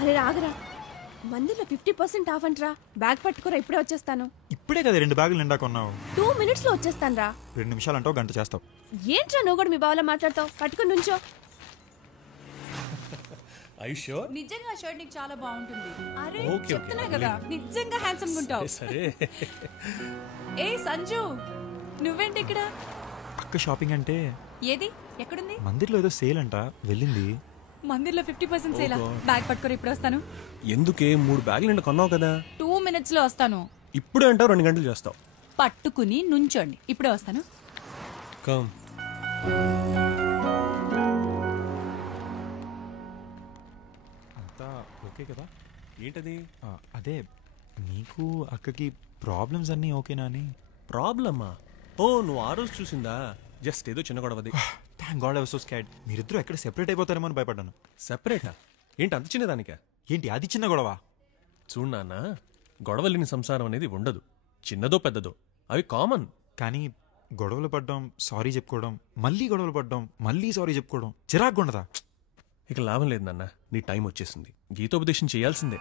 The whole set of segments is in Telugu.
అరే రాగరా, మందిలో 50% ఆఫ్ అంటరా. బ్యాగ్ పట్టుకోరా, ఇప్పుడే వచ్చేస్తాను. ఇప్పుడే కదా 2 బ్యాగులు నిండా కొన్నావు. 2 minutes లో వచ్చేస్తాను రా. 2 నిమిషాలు అంటావు, గంట చేస్తావు. ఏంట్రా నువ్వు కూడా మీ బావలా మాట్లాడతావు? పట్టుకుని నుంచో. నిజంగా షర్ట్ నీకు చాలా బాగుంటుంది. అరే చెప్తున్నా కదా, నిజంగా హ్యాండ్సమ్ గా ఉంటావు. సరే. ఏ సంజు, నువ్వేంటి ఇక్కడ? అక్క షాపింగ్ అంటే ఏది ఎక్కడుంది? మందిర్లో ఏదో సేల్ అంట, వెళ్ళింది. మందిర్లో 50% సేల్. బ్యాగ్ పట్టుకొని ఇప్పుడు వస్తాను. ఎందుకే 3 బ్యాగులు నిండా కొన్నావు కదా. 2 minutes లో వస్తాను. ఇప్పుడే అంటావు 2 గంటలు చేస్తావు. పట్టుకుని నుంచోండి, ఇప్పుడే వస్తాను. కమ్. అంతా ఓకే కదా? ఏంటది? అదే నీకు అక్కకి ప్రాబ్లమ్స్ అన్నీ ఓకేనా అని. ప్రాబ్లమా? ఓ, నువ్వు ఆ రోజు చూసిందా? జస్ట్ ఏదో చిన్న గొడవది. Thank God I was so scared. మీరిద్దరూ ఎక్కడ సెపరేట్ అయిపోతారేమో అని భయపడ్డాను. సెపరేటా? ఏంటి అంత చిన్నదానికా? ఏంటి అది చిన్న గొడవ? చూడు నాన్న, గొడవ లేని సంసారం అనేది ఉండదు. చిన్నదో పెద్దదో అవి కామన్. కానీ గొడవలు పడ్డం, సారీ చెప్పుకోవడం, మళ్ళీ గొడవలు పడ్డం, మళ్ళీ సారీ చెప్పుకోవడం చిరాకు ఉండదా? ఇక లాభం లేదు నాన్న, నీ టైం వచ్చేసింది. గీతోపదేశం చేయాల్సిందే.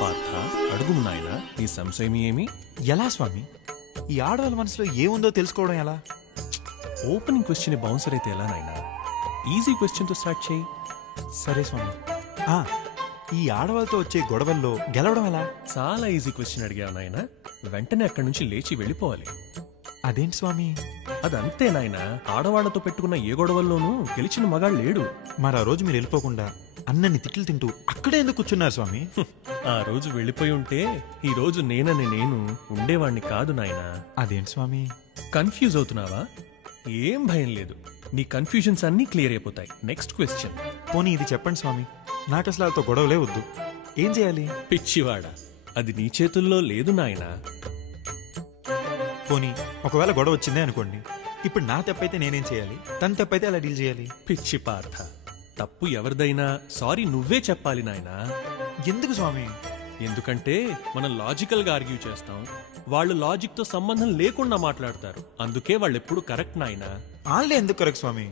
పార్థ, అడుగు నాయన, నీ సంశయం ఏమి? ఎలా స్వామి? ఈ ఆడవాళ్ళ మనసులో ఏముందో తెలుసుకోవడం ఎలా? ఓపెనింగ్ క్వశ్చన్ బౌన్సర్ అయితే ఎలా నాయన? ఈజీ క్వశ్చన్ తో స్టార్ట్ చేయి. సరే స్వామి. ఈ ఆడవాళ్ళతో వచ్చే గొడవల్లో గెలవడం ఎలా? చాలా ఈజీ క్వశ్చన్ అడిగావు నాయన. వెంటనే అక్కడి నుంచి లేచి వెళ్ళిపోవాలి. అదేంటి స్వామి? అదంతే నాయన. ఆడవాళ్లతో పెట్టుకున్న ఏ గొడవల్లోనూ గెలిచిన మగాడు లేడు. మరి ఆ రోజు మీరు వెళ్ళిపోకుండా అన్నన్ని తిట్లు తింటూ అక్కడే ఎందుకు కూర్చున్నారు స్వామి? ఆ రోజు వెళ్ళిపోయి ఉంటే ఈ రోజు నేనని నేను ఉండేవాణ్ణి కాదు నాయన. అదేంటి స్వామి? కన్ఫ్యూజ్ అవుతున్నావా? ఏం భయం లేదు, నీ కన్ఫ్యూజన్స్ అన్నీ క్లియర్ అయిపోతాయి. Next question. పోనీ ఇది చెప్పండి స్వామి, నాకు అసలు వాళ్ళతో గొడవలే వద్దు, ఏం చేయాలి? పిచ్చివాడా, అది నీ చేతుల్లో లేదు నాయనా. పోనీ ఒకవేళ గొడవ వచ్చిందే అనుకోండి, ఇప్పుడు నా తప్పైతే నేనేం చేయాలి? తన తప్పైతే అలా డీల్ చేయాలి? పిచ్చి పార్థ, తప్పు ఎవరిదైనా సారీ నువ్వే చెప్పాలి నాయనా. ఎందుకు స్వామి? ఎందుకంటే మనం లాజికల్ గా ఆర్గ్యూ చేస్తాం, వాళ్ళు లాజిక్ తో సంబంధం లేకుండా మాట్లాడతారు. అందుకే వాళ్ళు ఎప్పుడు కరెక్ట్ నాయనా. వాళ్ళే ఎందుకు కరెక్ట్ స్వామి?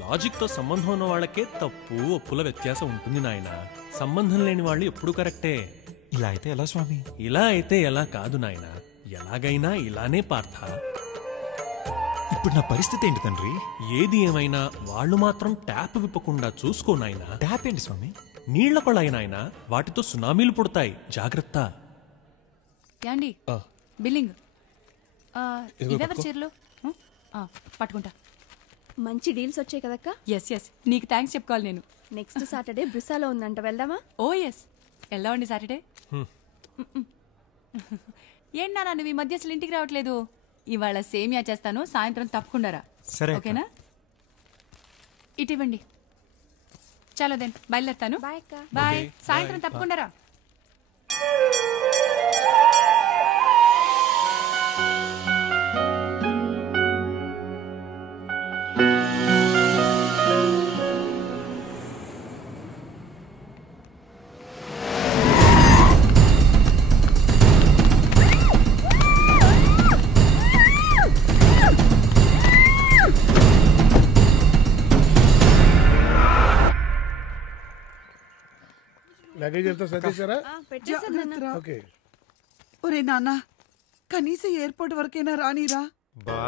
లాజిక్ తో సంబంధం ఉన్న వాళ్ళకే తప్పు ఒప్పుల వ్యత్యాసం ఉంటుంది నాయనా. సంబంధం లేని వాళ్ళు ఎప్పుడు కరెక్టే. ఇలా అయితే ఎలా స్వామి? ఇలా అయితే ఎలా కాదు నాయనా, ఎలాగైనా ఇలానే పార్థ. ఇప్పుడు నా పరిస్థితి ఏంటి తండ్రి? ఏది ఏమైనా వాళ్ళు మాత్రం ట్యాప్ విప్పకుండా చూసుకో నాయనా. ట్యాప్ ఏంటి స్వామి? నీళ్ల కొళాయి నాయనా, వాటితో సునామీలు పుడతాయి, జాగ్రత్త. యాండి బిల్లింగ్ ఇదెవరి చీరలు? పట్టుకుంటా. మంచి డీల్స్ వచ్చాయి కదక్క. ఎస్ ఎస్, నీకు థ్యాంక్స్ చెప్పుకోవాలి నేను. నెక్స్ట్ సాటర్డే బ్రిసాలో ఉందంట, వెళ్దామా? ఓ ఎస్, ఎలా ఉండి సాటర్డే. ఏంటి నాన్న నువ్వు ఈ మధ్య అసలు ఇంటికి రావట్లేదు? ఇవాళ సేమియా చేస్తాను, సాయంత్రం తప్పకుండా రా. సరే ఓకేనా? ఇటివ్వండి. చలో దెన్ బయలుదేరుతాను. బాయ్ అక్క. బాయ్. సాయంత్రం తప్పకుండా రా. లగేజ్ అంతా సర్దేశారా? ఓకే. ఒరే నాన్న, కనీసం ఎయిర్పోర్ట్ వరకైనా రానిరా. బా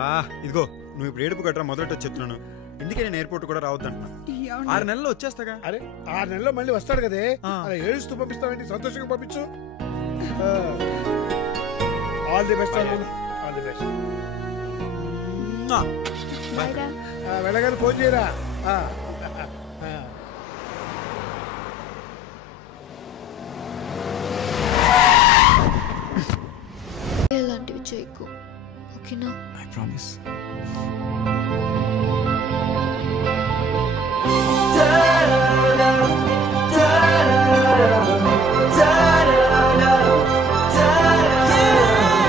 ఇదిగో, నువ్వు ఇప్పుడు ఏడుపు గట్రా మొదట చెప్తున్నాను. ఇందుకే నేను ఎయిర్పోర్ట్ కూడా రావద్దంటున్నా. 6 నెలల్లో వచ్చేస్తాగా. అరే 6 నెలల్లో మళ్ళీ వస్తాడు కదే, అలా ఏడుస్తూ పంపిస్తావేంటి? సంతోషంగా పంపించు. All the best. All the best. Bye రా. వెళ్ళగానే ఫోన్ చేయరా.